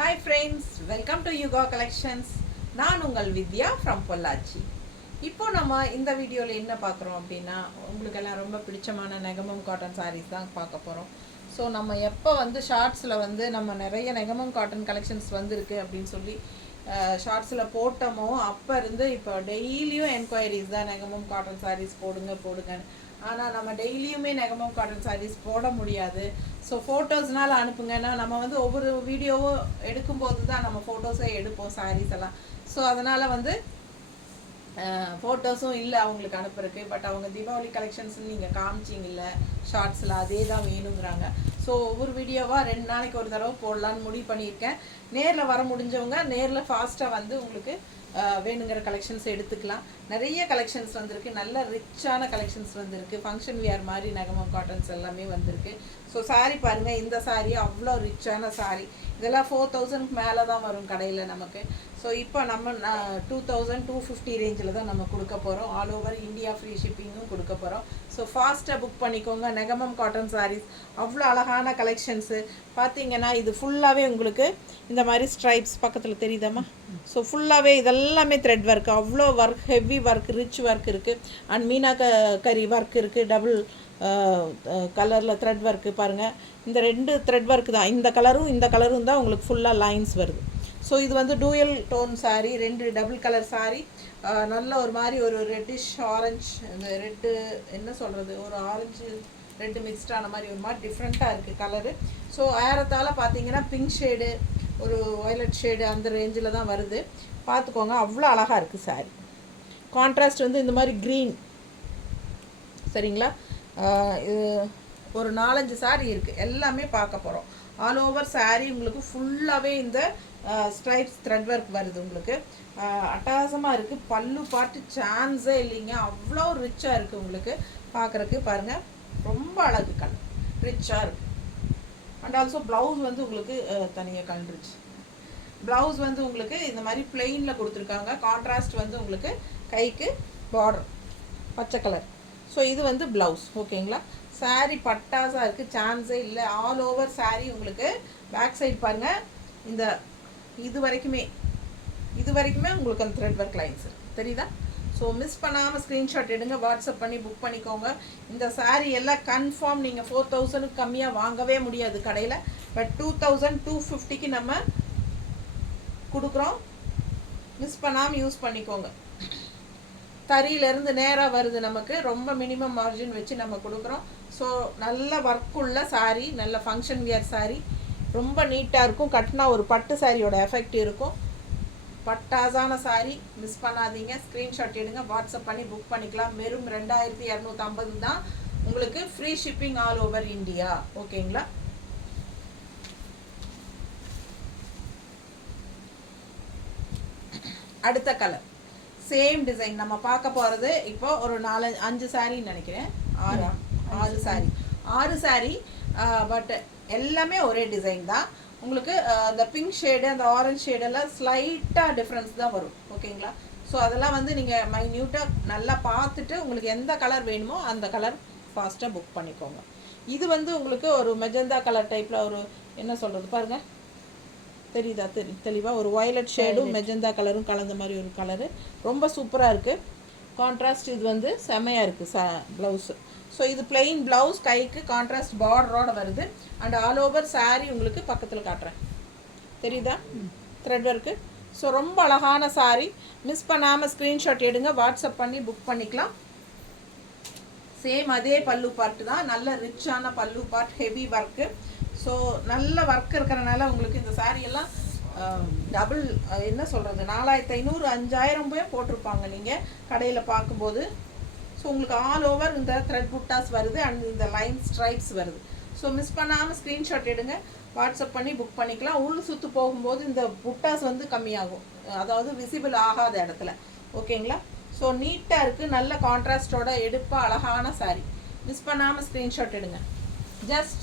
Hi friends, welcome to Yuga Collections. நான் உங்கள் வித்யா from Pollachi. இப்போ நம்ம இந்த வீடியோவில் என்ன பார்க்குறோம் அப்படின்னா, உங்களுக்கெல்லாம் ரொம்ப பிடிச்சமான நெகமம் காட்டன் சாரீஸ் தான் பார்க்க போகிறோம். ஸோ நம்ம எப்போ ஷார்ட்ஸில் நம்ம நிறைய நெகமம் காட்டன் கலெக்ஷன்ஸ் வந்திருக்கு அப்படின்னு சொல்லி ஷார்ட்ஸில் போட்டோமோ அப்போ இருந்து இப்போ டெய்லியும் என்கொயரிஸ் தான் நெகமம் காட்டன் சாரீஸ் போடுங்கன்னு. ஆனால் நம்ம டெய்லியுமே நெகமம் காட்டன் சாரீஸ் போட முடியாது. ஸோ ஃபோட்டோஸ்னால் அனுப்புங்கன்னா நம்ம ஒவ்வொரு வீடியோவும் எடுக்கும்போது தான் நம்ம ஃபோட்டோஸே எடுப்போம் சாரீஸ் எல்லாம். ஸோ அதனால் ஃபோட்டோஸும் இல்லை அவங்களுக்கு அனுப்புறதுக்கு. பட் அவங்க தீபாவளி கலெக்ஷன்ஸ்னு நீங்கள் காமிச்சிங்கல்ல ஷார்ட்ஸில், அதே தான் வேணுங்கிறாங்க. ஸோ ஒவ்வொரு வீடியோவாக 2 நாளைக்கு ஒரு தடவை போடலான்னு முடிவு பண்ணியிருக்கேன். நேரில் வர முடிஞ்சவங்க நேரில் ஃபாஸ்ட்டாக உங்களுக்கு வேணுங்கிற கலெக்ஷன்ஸ் எடுத்துக்கலாம். நிறைய கலெக்ஷன்ஸ் வந்திருக்கு, நல்ல ரிச்சான கலெக்ஷன்ஸ் வந்திருக்கு. ஃபங்க்ஷன் வியர் மாதிரி நெகமம் காட்டன்ஸ் எல்லாமே வந்திருக்கு. ஸோ சாரீ பாருங்கள், இந்த சாரீ அவ்வளோ ரிச்சான சாரீ. இதெல்லாம் 4000க்கு மேலே தான் வரும் கடையில் நமக்கு. ஸோ இப்போ நம்ம 2250 ரேஞ்சில் தான் நம்ம கொடுக்க போகிறோம். ஆல் ஓவர் இந்தியா ஃப்ரீ ஷிப்பிங்கும் கொடுக்க போகிறோம். ஸோ ஃபாஸ்ட்டாக புக் பண்ணிக்கோங்க. நெகமம் காட்டன் சாரீஸ் அவ்வளோ அழகான கலெக்ஷன்ஸு. பார்த்தீங்கன்னா இது ஃபுல்லாகவே உங்களுக்கு இந்த மாதிரி ஸ்ட்ரைப்ஸ் பக்கத்தில் தெரியுதாம்மா? ஸோ ஃபுல்லாகவே இதெல்லாமே த்ரெட் ஒர்க், அவ்வளோ work, heavy work, rich work இருக்குது. அண்ட் மீனா கரி ஒர்க் இருக்குது, டபுள் கலரில் த்ரெட் ஒர்க்கு பாருங்கள். இந்த 2 த்ரெட் ஒர்க் தான், இந்த கலரும் தான் உங்களுக்கு ஃபுல்லாக லைன்ஸ் வருது. ஸோ இது dual tone sari, 2 double colour sari. நல்ல ஒரு மாதிரி ஒரு ரெட்டிஷ் ஆரஞ்சு, இந்த ரெட்டு என்ன சொல்கிறது, ஒரு ஆரஞ்சு ரெட்டு மிக்ஸ்டான மாதிரி ஒரு மாதிரி டிஃப்ரெண்ட்டாக இருக்குது கலரு. ஸோ ஏறத்தால் பார்த்தீங்கன்னா பிங்க் ஷேடு, ஒரு வயலட் ஷேடு அந்த ரேஞ்சில் தான் வருது. பார்த்துக்கோங்க, அவ்வளோ அழகாக இருக்குது சாரீ. கான்ட்ராஸ்ட் இந்த மாதிரி க்ரீன். சரிங்களா? இது ஒரு 4-5 சாரீ இருக்குது, எல்லாமே பார்க்க போகிறோம். ஆல் ஓவர் சாரீ உங்களுக்கு ஃபுல்லாகவே இந்த ஸ்ட்ரைப்ஸ் த்ரெட் ஒர்க் வருது. உங்களுக்கு அட்டகாசமாக இருக்குது. பல்லு பாட்டு சான்ஸே இல்லைங்க, அவ்வளோ ரிச்சாக இருக்குது உங்களுக்கு பார்க்குறக்கு. பாருங்கள், ரொம்ப அழகு, கலர் ரிச்சாக இருக்குது. அண்ட் ஆல்சோ ப்ளவுஸ் உங்களுக்கு தனியாக கலந்துருச்சு. ப்ளவுஸ் உங்களுக்கு இந்த மாதிரி பிளெயினில் கொடுத்துருக்காங்க. கான்ட்ராஸ்ட் உங்களுக்கு கைக்கு பார்டர் பச்சை கலர். ஸோ இது ப்ளவுஸ். ஓகேங்களா? சாரீ பட்டாஸாக இருக்குது, சான்ஸே இல்லை. ஆல் ஓவர் சாரீ உங்களுக்கு பேக் சைடு பாருங்கள், இந்த இது வரைக்குமே உங்களுக்கு அந்த த்ரெட் ஒர்க் லைன்ஸ் தெரியுதா? ஸோ மிஸ் பண்ணாமல் ஸ்க்ரீன்ஷாட் எடுங்க, வாட்ஸ்அப் பண்ணி புக் பண்ணிக்கோங்க. இந்த சாரீ எல்லாம் கன்ஃபார்ம் நீங்கள் 4000க்கு கம்மியாக வாங்கவே முடியாது கடையில். பட் 2250க்கு நம்ம கொடுக்குறோம். மிஸ் பண்ணாமல் யூஸ் பண்ணிக்கோங்க. தறியிலேருந்து நேராக வருது நமக்கு, ரொம்ப மினிமம் மார்ஜின் வச்சு நம்ம கொடுக்குறோம். ஸோ நல்ல ஒர்க்குள்ள சாரீ, நல்ல ஃபங்க்ஷன் வியர் சாரீ, ரொம்ப நீட்டாக இருக்கும். கட்டினா ஒரு பட்டு சாரியோட எஃபெக்ட் இருக்கும். பட்டாசான சாரீ, மிஸ் பண்ணாதீங்க. ஸ்க்ரீன்ஷாட் எடுங்க, வாட்ஸ்அப் பண்ணி புக் பண்ணிக்கலாம். வெறும் 2250 தான் உங்களுக்கு free shipping all over India. ஓகேங்களா? அடுத்த கலர் சேம் டிசைன் நம்ம பார்க்க போகிறது. இப்போ ஒரு 4-5 சாரின்னு நினைக்கிறேன், 6 சாரீ. பட் எல்லாமே ஒரே டிசைன் தான். உங்களுக்கு அந்த பிங்க் ஷேடு, அந்த ஆரஞ்ச் ஷேடெல்லாம் ஸ்லைட்டாக டிஃப்ரென்ஸ் தான் வரும். ஓகேங்களா? ஸோ அதெல்லாம் நீங்கள் மைன்யூட்டாக நல்லா பார்த்துட்டு உங்களுக்கு எந்த கலர் வேணுமோ அந்த கலர் ஃபாஸ்ட்டாக புக் பண்ணிக்கோங்க. இது உங்களுக்கு ஒரு மெஜந்தா கலர் டைப்பில் ஒரு என்ன சொல்கிறது பாருங்கள், தெரியுதா? தெளிவாக ஒரு வயலட் ஷேடும் மெஜந்தா கலரும் கலந்த மாதிரி ஒரு கலரு, ரொம்ப சூப்பராக இருக்குது. கான்ட்ராஸ்ட் இது செமையாக இருக்குது ப்ளவுஸு. ஸோ இது பிளெயின் ப்ளவுஸ், கைக்கு கான்ட்ராஸ்ட் பார்டரோடு வருது. அண்ட் ஆல் ஓவர் சாரீ உங்களுக்கு பக்கத்தில் காட்டுறேன், தெரியுதா? Thread work. ஸோ ரொம்ப அழகான சாரீ. மிஸ் பண்ணாமல் ஸ்க்ரீன்ஷாட் எடுங்க, வாட்ஸ்அப் பண்ணி புக் பண்ணிக்கலாம். சேம் அதே பல்லு பார்ட்டு தான், நல்ல ரிச்சான பல்லு பார்ட், ஹெவி ஒர்க்கு. ஸோ நல்ல ஒர்க் இருக்கிறனால உங்களுக்கு இந்த சாரீ எல்லாம் டபுள் என்ன சொல்கிறது, 4500 5000 போட்டிருப்பாங்க நீங்கள் கடையில் பார்க்கும்போது. ஸோ உங்களுக்கு ஆல் ஓவர் இந்த த்ரெட் புட்டாஸ் வருது அண்ட் இந்த லைன் ஸ்ட்ரைப்ஸ் வருது. ஸோ மிஸ் பண்ணாமல் ஸ்க்ரீன்ஷாட் எடுங்க, வாட்ஸ்அப் பண்ணி புக் பண்ணிக்கலாம். உள் சுற்று போகும்போது இந்த புட்டாஸ் கம்மியாகும், அதாவது விசிபிள் ஆகாத இடத்துல. ஓகேங்களா? ஸோ நீட்டாக இருக்குது, நல்ல கான்ட்ராஸ்டோட எடுப்பாக அழகான சாரீ. மிஸ் பண்ணாமல் ஸ்க்ரீன்ஷாட் எடுங்க. ஜஸ்ட்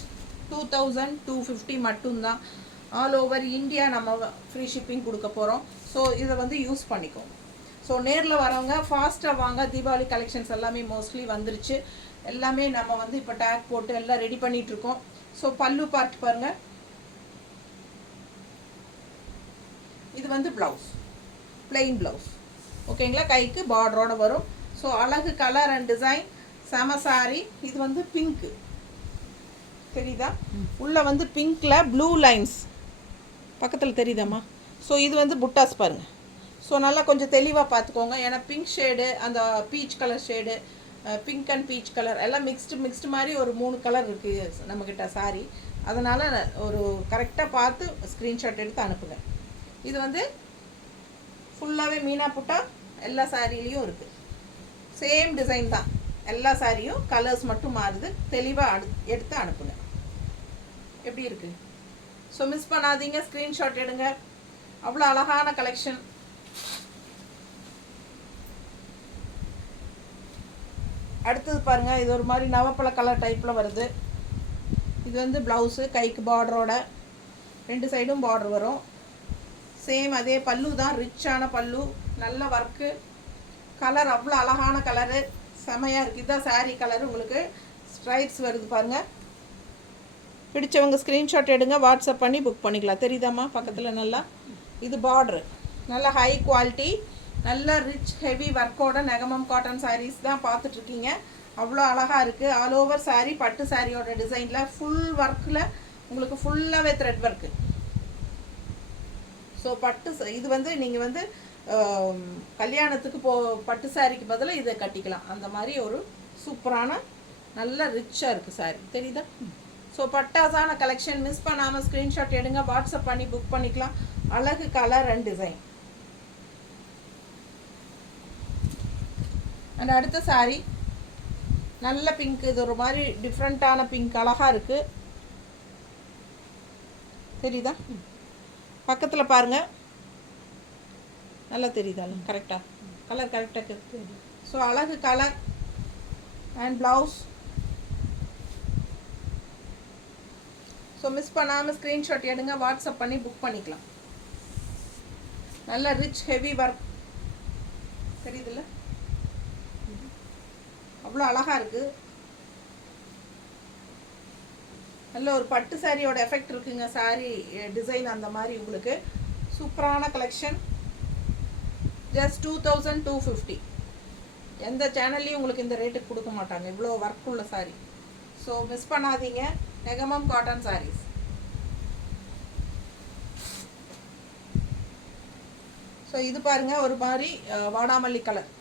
2250 மட்டும்தான். ஆல் ஓவர் இந்தியா நம்ம ஃப்ரீ ஷிப்பிங் கொடுக்க போகிறோம். ஸோ இதை யூஸ் பண்ணிக்கோங்க. ஸோ நேரில் வரவங்க ஃபாஸ்ட்டாக வாங்க. தீபாவளி கலெக்ஷன்ஸ் எல்லாமே மோஸ்ட்லி வந்துருச்சு. எல்லாமே நம்ம இப்போ டேக் போட்டு எல்லாம் ரெடி பண்ணிகிட்ருக்கோம். ஸோ பல்லு பார்ட் பாருங்கள், இது வந்து ப்ளவுஸ், பிளெயின் ப்ளவுஸ். ஓகேங்களா, கைக்கு பார்டரோட வரும். ஸோ அழகு கலர் அண்ட் டிசைன், செம சாரி. இது வந்து பிங்க்கு, தெரியுதா? உள்ளே வந்து பிங்க்கில் ப்ளூ லைன்ஸ் பக்கத்தில் தெரியுதாம்மா? ஸோ இது வந்து புட்டாஸ் பாருங்கள். ஸோ நல்லா கொஞ்சம் தெளிவாக பார்த்துக்கோங்க. ஏன்னா பிங்க் ஷேடு, அந்த peach colour shade, pink and peach colour எல்லாம் மிக்ஸ்டு மாதிரி ஒரு 3 கலர் இருக்குது நம்மக்கிட்ட சாரி. அதனால் ஒரு கரெக்டாக பார்த்து ஸ்க்ரீன்ஷாட் எடுத்து அனுப்புங்க. இது வந்து ஃபுல்லாகவே மீனா புட்டா எல்லா சாரிலையும் இருக்குது. சேம் டிசைன் தான், எல்லா சாரியும் கலர்ஸ் மட்டும் மாறுது. தெளிவாக எடுத்து அனுப்புங்க. எப்படி இருக்குது? ஸோ மிஸ் பண்ணாதீங்க, ஸ்க்ரீன்ஷாட் எடுங்க. அவ்வளோ அழகான கலெக்ஷன். அடுத்தது பாருங்கள், இது ஒரு மாதிரி நவப்பழ கலர் டைப்பில் வருது. இது வந்து ப்ளவுஸு, கைக்கு பார்டரோட 2 சைடும் பார்டர் வரும். சேம் அதே பல்லு தான், ரிச்சான பல்லு, நல்ல ஒர்க்கு. கலர் அவ்வளோ அழகான கலரு, செமையாக இருக்குது. இதுதான் சாரீ கலர். உங்களுக்கு ஸ்ட்ரைப்ஸ் வருது பாருங்கள். பிடிச்சவங்க ஸ்க்ரீன்ஷாட் எடுங்க, வாட்ஸ்அப் பண்ணி புக் பண்ணிக்கலாம். தெரியுதாம்மா பக்கத்தில்? நல்லா இது பார்ட்ரு, நல்ல ஹை குவாலிட்டி, நல்ல ரிச் ஹெவி ஒர்க்கோட நெகமம் காட்டன் சாரீஸ் தான் பார்த்துட்ருக்கீங்க. அவ்வளோ அழகாக இருக்குது. ஆல் ஓவர் சாரீ, பட்டு சாரியோட டிசைனில் ஃபுல் ஒர்க்கில் உங்களுக்கு ஃபுல்லாகவே த்ரெட் ஒர்க்கு. ஸோ பட்டு இது வந்து நீங்கள் வந்து கல்யாணத்துக்கு பட்டு சாரிக்கு பதிலாக இதை கட்டிக்கலாம். அந்த மாதிரி ஒரு சூப்பரான நல்ல ரிச்சாக இருக்குது சாரி, தெரியுதா? ஸோ பட்டாசான கலெக்ஷன். மிஸ் பண்ணாமல் ஸ்க்ரீன்ஷாட் எடுங்க, வாட்ஸ்அப் பண்ணி புக் பண்ணிக்கலாம். அழகு கலர் அண்ட் டிசைன். அண்ட் அடுத்த சாரி நல்ல பிங்க். இது ஒரு மாதிரி டிஃப்ரெண்ட்டான பிங்க், அழகாக இருக்குது. தெரியுதா? பக்கத்தில் பாருங்கள், நல்லா தெரியுதாலும் கரெக்டாக கலர் கரெக்டாக இருக்குது. ஸோ அழகு colour and blouse. So miss பண்ணாமல் ஸ்க்ரீன்ஷாட் எடுங்க, வாட்ஸ்அப் பண்ணி புக் பண்ணிக்கலாம். நல்ல ரிச் ஹெவி ஒர்க், தெரியுதுல்ல? அவ்வளோ அழகாக இருக்குது. நல்ல ஒரு பட்டு சாரியோட எஃபெக்ட் இருக்குங்க. சாரி டிசைன் அந்த மாதிரி உங்களுக்கு சூப்பரான கலெக்ஷன். ஜஸ்ட் 2250. எந்த சேனல்லையும் உங்களுக்கு இந்த ரேட்டுக்கு கொடுக்க மாட்டாங்க, இவ்வளோ ஒர்க் உள்ள சாரி. ஸோ மிஸ் பண்ணாதீங்க. நெகமம் காட்டன் சாரீஸ். ஸோ இது பாருங்கள், ஒரு மாதிரி வாடாமல்லி கலர்,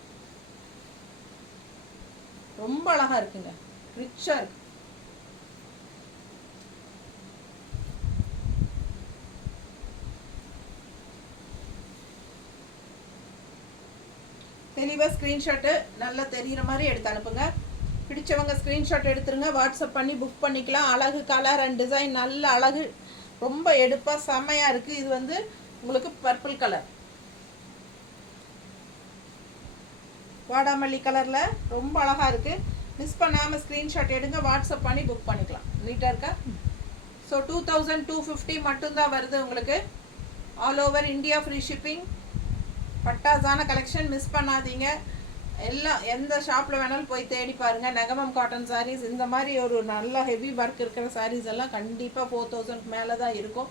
ரொம்ப அழகாக இருக்குங்க, ரிச்சாக இருக்கு. தெளிவாக ஸ்க்ரீன்ஷாட்டு நல்லா தெரிகிற மாதிரி எடுத்து அனுப்புங்க. பிடிச்சவங்க ஸ்க்ரீன்ஷாட் எடுத்துருங்க, வாட்ஸ்அப் பண்ணி புக் பண்ணிக்கலாம். அழகு கலர் அண்ட் டிசைன், நல்ல அழகு, ரொம்ப எடுப்பாக செம்மையாக இருக்குது. இது வந்து உங்களுக்கு பர்பிள் கலர், வாடாமல்லி கலரில் ரொம்ப அழகாக இருக்குது. மிஸ் பண்ணாமல் ஸ்க்ரீன்ஷாட் எடுங்க, வாட்ஸ்அப் பண்ணி புக் பண்ணிக்கலாம். நீட்டாக இருக்கா? ஸோ 2250 மட்டும்தான் வருது உங்களுக்கு. All over India free shipping. பட்டாசான கலெக்ஷன், மிஸ் பண்ணாதீங்க. எல்லாம் எந்த ஷாப்பில் வேணாலும் போய் தேடி பாருங்கள். நெகமம் காட்டன் சாரீஸ் இந்த மாதிரி ஒரு நல்ல ஹெவி ஒர்க் இருக்கிற சாரீஸ் எல்லாம் கண்டிப்பாக 4000 மேலே தான் இருக்கும்.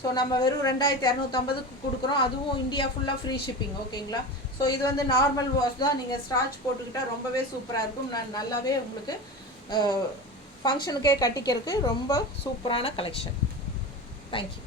ஸோ நம்ம வெறும் 2250க்கு கொடுக்குறோம், அதுவும் இந்தியா ஃபுல்லாக ஃப்ரீ ஷிப்பிங். ஓகேங்களா? ஸோ இது வந்து நார்மல் வாஷ் தான், நீங்கள் ஸ்டார்ச் போட்டுக்கிட்டால் ரொம்பவே சூப்பராக இருக்கும். நான் நல்லாவே உங்களுக்கு ஃபங்க்ஷனுக்கே கட்டிக்கிறதுக்கு ரொம்ப சூப்பரான கலெக்ஷன். தேங்க்யூ.